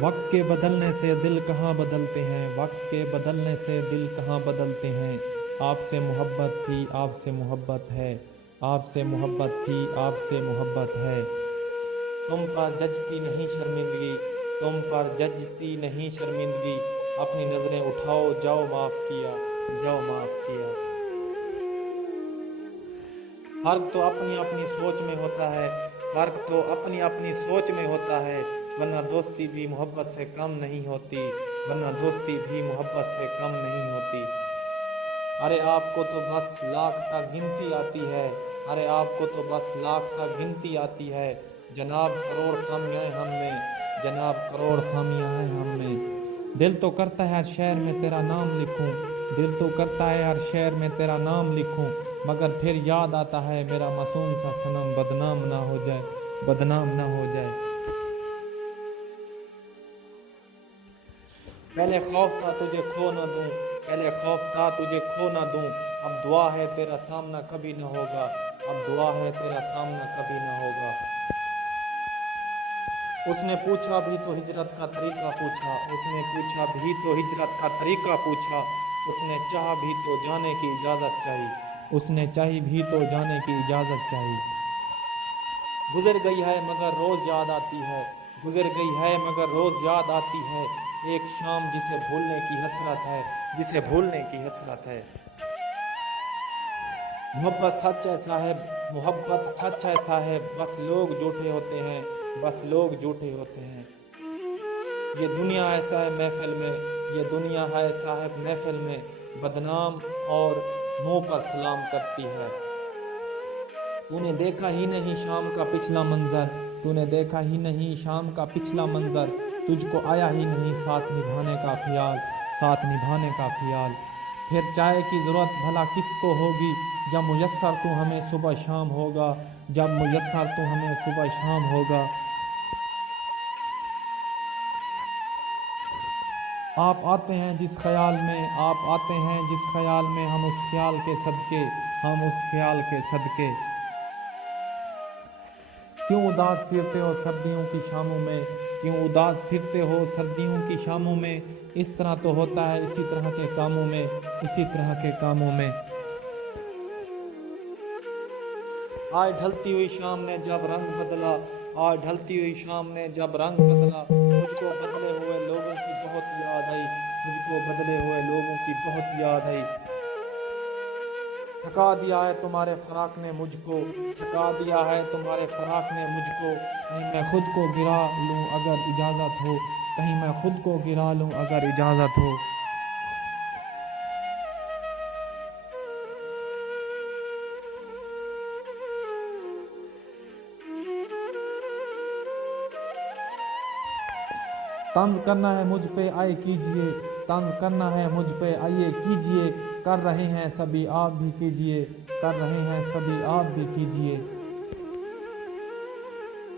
وقت کے بدلنے سے دل کہاں بدلتے ہیں، وقت کے بدلنے سے دل کہاں بدلتے ہیں۔ آپ سے محبت تھی، آپ سے محبت ہے، آپ سے محبت تھی، آپ سے محبت ہے۔ تم پر جچتی نہیں شرمندگی، تم پر جچتی نہیں شرمندگی، اپنی نظریں اٹھاؤ، جاؤ معاف کیا، جاؤ معاف کیا۔ فرق تو اپنی اپنی سوچ میں ہوتا ہے، فرق تو اپنی اپنی سوچ میں ہوتا ہے، ورنہ دوستی بھی محبت سے کم نہیں ہوتی، ورنہ دوستی بھی محبت سے کم نہیں ہوتی۔ ارے آپ کو تو بس لاکھ تک گنتی آتی ہے، ارے آپ کو تو بس لاکھ تک گنتی آتی ہے، جناب کروڑ خامیاں ہیں ہم میں، جناب کروڑ خامیاں ہیں ہم میں۔ دل تو کرتا ہے ہر شعر میں تیرا نام لکھوں، دل تو کرتا ہے ہر شعر میں تیرا نام لکھوں، مگر پھر یاد آتا ہے میرا معصوم سا صنم بدنام نہ ہو جائے، بدنام نہ ہو جائے۔ پہلے خوف تھا تجھے کھو نہ دوں، پہلے خوف تھا تجھے کھو نہ دوں، اب دعا ہے تیرا سامنا کبھی نہ ہوگا، اب دعا ہے تیرا سامنا کبھی نہ ہوگا۔ اس نے پوچھا بھی تو ہجرت کا طریقہ پوچھا، اس نے پوچھا بھی تو ہجرت کا طریقہ پوچھا، اس نے چاہا بھی تو جانے کی اجازت چاہی، اس نے چاہی بھی تو جانے کی اجازت چاہی۔ گزر گئی ہے مگر روز یاد آتی ہے، گزر گئی ہے مگر روز یاد آتی ہے، ایک شام جسے بھولنے کی حسرت ہے، جسے بھولنے کی حسرت ہے۔ محبت سچ ہے صاحب، محبت سچ ہے صاحب، بس لوگ جھوٹے ہوتے ہیں، بس لوگ جھوٹے ہوتے ہیں۔ یہ دنیا ہے صاحب محفل میں، یہ دنیا ہے صاحب محفل میں، بدنام اور منہ پر سلام کرتی ہے۔ تو نے دیکھا ہی نہیں شام کا پچھلا منظر، تو نے دیکھا ہی نہیں شام کا پچھلا منظر، تجھ کو آیا ہی نہیں ساتھ نبھانے کا خیال، ساتھ نبھانے کا خیال۔ پھر چائے کی ضرورت بھلا کس کو ہوگی، جب میسر تو ہمیں صبح شام ہوگا، جب میسر تو ہمیں صبح شام ہوگا۔ آپ آتے ہیں جس خیال میں، آپ آتے ہیں جس خیال میں، ہم اس خیال کے صدقے، ہم اس خیال کے صدقے۔ کیوں اداس پھرتے ہو سردیوں کی شاموں میں، کیوں اداس پھرتے ہو سردیوں کی شاموں میں، اس طرح تو ہوتا ہے اسی طرح کے کاموں میں، اسی طرح کے کاموں میں۔ آج ڈھلتی ہوئی شام نے جب رنگ بدلا، آج ڈھلتی ہوئی شام نے جب رنگ بدلا، مجھ کو بدلے ہوئے لوگوں کی بہت یاد آئی، مجھ کو بدلے ہوئے لوگوں کی بہت یاد آئی۔ تھکا دیا ہے تمہارے فراق نے مجھ کو، تھکا دیا ہے تمہارے فراق نے مجھ کو، کہیں میں خود کو گرا لوں اگر اجازت ہو، کہیں میں خود کو گرا لوں اگر اجازت ہو۔ طنز کرنا ہے مجھ پہ آئے کیجئے، طنز کرنا ہے مجھ پہ آئیے کیجئے، کر رہے ہیں سبھی آپ بھی کیجئے، کر رہے ہیں سبھی آپ بھی کیجئے۔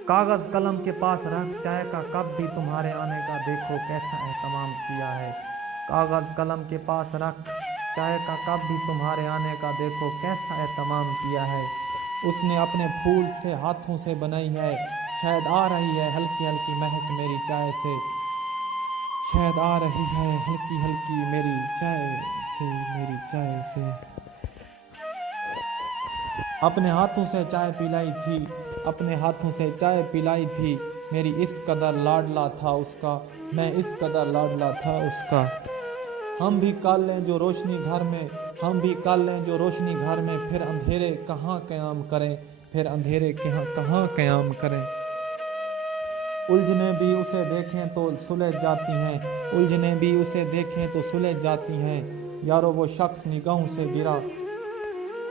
کاغذ قلم کے پاس رکھ چائے کا کپ بھی تمہارے آنے کا دیکھو کیسا اہتمام کیا ہے، کاغذ قلم کے پاس رکھ چائے کا کپ بھی تمہارے آنے کا دیکھو کیسا اہتمام کیا ہے۔ اس نے اپنے پھول سے ہاتھوں سے بنائی ہے، شاید آ رہی ہے ہلکی ہلکی مہک میری چائے سے، شاید آ رہی ہے ہلکی ہلکی میری چائے سے، میری چائے سے۔ اپنے ہاتھوں سے چائے پلائی تھی، اپنے ہاتھوں سے چائے پلائی تھی، میری اس قدر لاڈلا تھا اس کا، میں اس قدر لاڈلا تھا اس کا۔ ہم بھی کال لیں جو روشنی گھر میں، ہم بھی کال لیں جو روشنی گھر میں، پھر اندھیرے کہاں قیام کریں، پھر اندھیرے کہاں قیام کریں۔ الجھنیں بھی اسے دیکھیں تو سلجھ جاتی ہیں، الجھنیں بھی اسے دیکھیں تو سلجھ جاتی ہیں، یارو وہ شخص نگاہوں سے گرا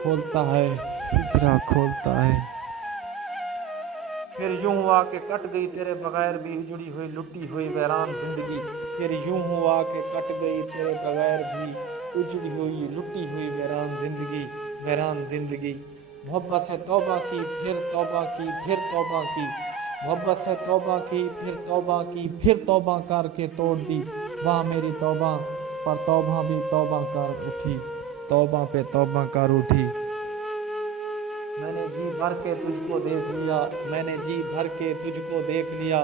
کھولتا ہے، گرا کھولتا ہے۔ پھر یوں ہوا کہ کٹ گئی تیرے بغیر بھی اجڑی ہوئی لٹی ہوئی ویران زندگی، پھر یوں ہوا کہ کٹ گئی تیرے بغیر بھی اجڑی ہوئی لٹی ہوئی ویران زندگی، ویران زندگی۔ محبت سے توبہ کی پھر توبہ کی پھر توبہ کی، محبت سے توبہ کی پھر توبہ کی پھر توبہ کر کے توڑ دی، واہ میری توبہ پر توبہ بھی توبہ کر اٹھی، توبہ پہ توبہ کر اٹھی۔ میں نے جی بھر کے تجھ کو دیکھ لیا، میں نے جی بھر کے تجھ کو دیکھ لیا،